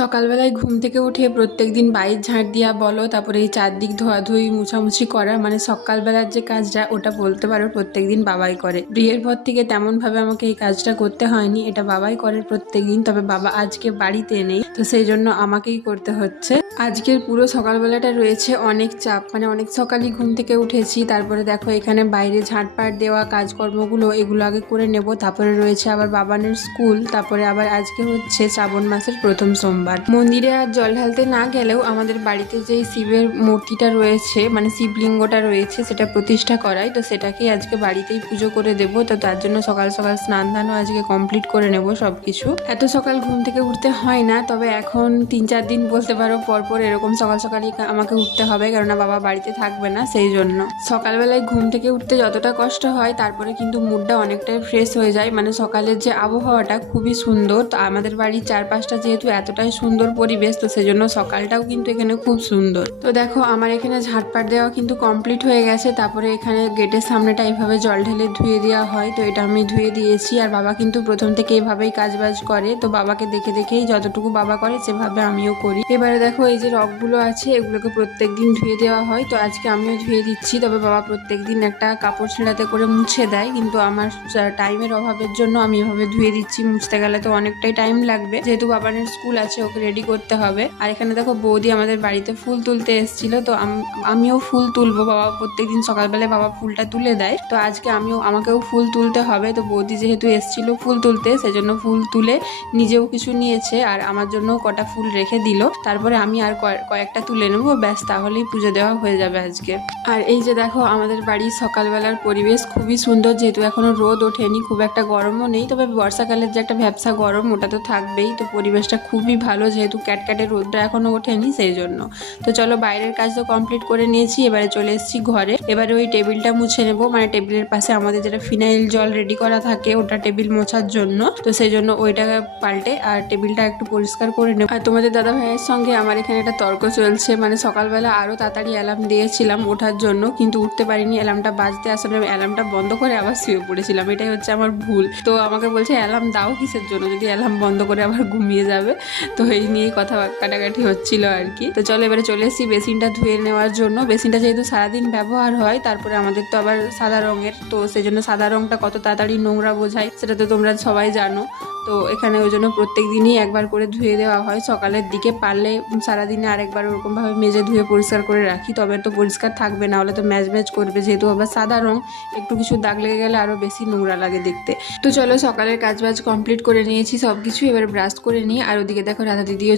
সকালবেলায় ঘুম থেকে উঠে প্রত্যেকদিন বাইর ঝাঁট দিয়া বলো, তারপরে এই চারদিক ধোয়াধুয়ি মুছামুছি করা, মানে সকালবেলার যে কাজটা ওটা বলতে পারো প্রত্যেকদিন বাবাই করে। বিয়ের পর থেকে তেমন ভাবে আমাকে এই কাজটা করতে হয়নি, এটা বাবাই করে প্রত্যেকদিন। তবে বাবা আজকে বাড়িতে নেই, তো সেই জন্য আমাকেই করতে হচ্ছে। আজকের পুরো সকালবেলাটা রয়েছে অনেক চাপ, মানে অনেক সকালই ঘুম থেকে উঠেছি। তারপরে দেখো এখানে বাইরে ঝাঁটপাট দেওয়া কাজকর্মগুলো, এগুলো আগে করে নেব। তারপরে রয়েছে আবার বাবানের স্কুল, তারপরে আবার আজকে হচ্ছে শ্রাবণ মাসের প্রথম সোমবার। মন্দিরে আর জল ঢালতে না গেলেও আমাদের বাড়িতে যে শিবের মূর্তিটা রয়েছে, মানে শিবলিঙ্গটা রয়েছে, সেটা প্রতিষ্ঠা করাই, তো সেটাকেই আজকে বাড়িতেই পুজো করে দেব। তো তার জন্য সকাল সকাল স্নান ধানও আজকে কমপ্লিট করে নেব সবকিছু। এত সকাল ঘুম থেকে উঠতে হয় না, তবে এখন 3-4 দিন বলতে পারো পরপর এরকম সকাল সকালই আমাকে উঠতে হবে, কেননা বাবা বাড়িতে থাকবে না, সেই জন্য। সকালবেলায় ঘুম থেকে উঠতে যতটা কষ্ট হয়, তারপরে কিন্তু মুডটা অনেকটাই ফ্রেশ হয়ে যায়। মানে সকালের যে আবহাওয়াটা খুবই সুন্দর, তো আমাদের বাড়ির চারপাশটা যেহেতু এতটাই সুন্দর পরিবেশ, তো সেজন্য সকালটাও কিন্তু এখানে খুব সুন্দর। তো দেখো আমার এখানে ঝাঁটপাট দেওয়া কিন্তু কমপ্লিট হয়ে গেছে। তারপরে এখানে গেটের সামনেটা এইভাবে জল ঢেলে ধুয়ে দেওয়া হয়, তো এটা আমি ধুয়ে দিয়েছি। আর বাবা কিন্তু প্রথম থেকে এভাবেই কাজবাজ করে, তো বাবাকে দেখে দেখেই যতটুকু বাবা করে সেভাবে আমিও করি। এবারে দেখো এই যে রগগুলো আছে, এগুলোকে প্রত্যেকদিন ধুয়ে দেওয়া হয়, তো আজকে আমিও ধুয়ে দিচ্ছি। তবে বাবা প্রত্যেকদিন একটা কাপড় ছেঁড়াতে করে মুছে দেয়, কিন্তু আমার টাইমের অভাবের জন্য আমি এভাবে ধুয়ে দিচ্ছি। মুছতে গেলে তো অনেকটাই টাইম লাগবে, যেহেতু বাবানের স্কুল আছে, ওকে রেডি করতে হবে। আর এখানে দেখো বৌদি আমাদের বাড়িতে ফুল তুলতে এসেছিল, তো আমিও ফুল তুলবো। বাবা প্রত্যেকদিন সকালবেলায় বাবা ফুলটা তুলে দেয়, তো আজকে আমাকেও ফুল তুলতে হবে। তো বৌদি যেহেতু এসেছিল ফুল তুলতে, সেজন্য ফুল তুলে নিজেও কিছু নিয়েছে, আর আমার জন্য কটা ফুল রেখে দিল। তারপরে আমি আর কয়েকটা তুলে নেবো, ব্যাস, তাহলেই পুজো দেওয়া হয়ে যাবে আজকে। আর এই যে দেখো আমাদের বাড়ির সকালবেলার পরিবেশ খুবই সুন্দর, যেহেতু এখনো রোদ ওঠেনি, খুব একটা গরমও নেই, তবে বর্ষাকালের যে একটা ভ্যাপসা গরম ওটা তো থাকবেই। তো পরিবেশটা খুবই ভালো, যেহেতু ক্যাটক্যাটে রোদটা এখনো ওঠেনি, সেই জন্য। তো চলো বাইরের কাজ তো কমপ্লিট করে নিয়েছি, এবারে চলে এসেছি ঘরে। এবারে ওই টেবিলটা মুছে নেবো, মানে টেবিলের পাশে আমাদের যেটা ফিনাইল জল রেডি করা থাকে, ওটা টেবিল মোছার জন্য, তো সেই জন্য ওইটা পাল্টে আর টেবিলটা একটু পরিষ্কার করে নেব। আর তোমাদের দাদা ভাইয়ের সঙ্গে আমার এখানে একটা তর্ক চলছে, মানে সকালবেলা আরো তাড়াতাড়ি অ্যালার্ম দিয়েছিলাম ওঠার জন্য, কিন্তু উঠতে পারিনি। অ্যালার্মটা বাজতে আসলে অ্যালার্মটা বন্ধ করে আবার শুয়ে পড়েছিলাম, এটাই হচ্ছে আমার ভুল। তো আমাকে বলছে অ্যালার্ম দাও কিসের জন্য, যদি অ্যালার্ম বন্ধ করে আবার ঘুমিয়ে যাবে। তো এই নিয়েই কথা কাটাকাটি হচ্ছিল আর কি। তো চলো এবারে চলে এসেছি বেসিনটা ধুয়ে নেওয়ার জন্য। বেসিনটা যেহেতু সারাদিন ব্যবহার হয়, তারপরে আমাদের তো আবার সাদা রঙের, তো সেই জন্য সাদা রঙটা কত তাড়াতাড়ি নোংরা বোঝায় সেটা তো তোমরা সবাই জানো। তো এখানে ওই জন্য প্রত্যেক দিনই একবার করে ধুয়ে দেওয়া হয় সকালের দিকে, পারলে সারাদিনে আরেকবার ওরকমভাবে মেজে ধুয়ে পরিষ্কার করে রাখি, তবে তো পরিষ্কার থাকবে, না হলে তো ম্যাজ ম্যাজ করবে, যেহেতু আবার সাদা রং, একটু কিছু দাগ লেগে গেলে আরও বেশি নোংরা লাগে দেখতে। তো চলো সকালের কাজবাজ কমপ্লিট করে নিয়েছি সব কিছু, এবার ব্রাশ করে নিই। আর ওদিকে দেখো রাধা দিদিও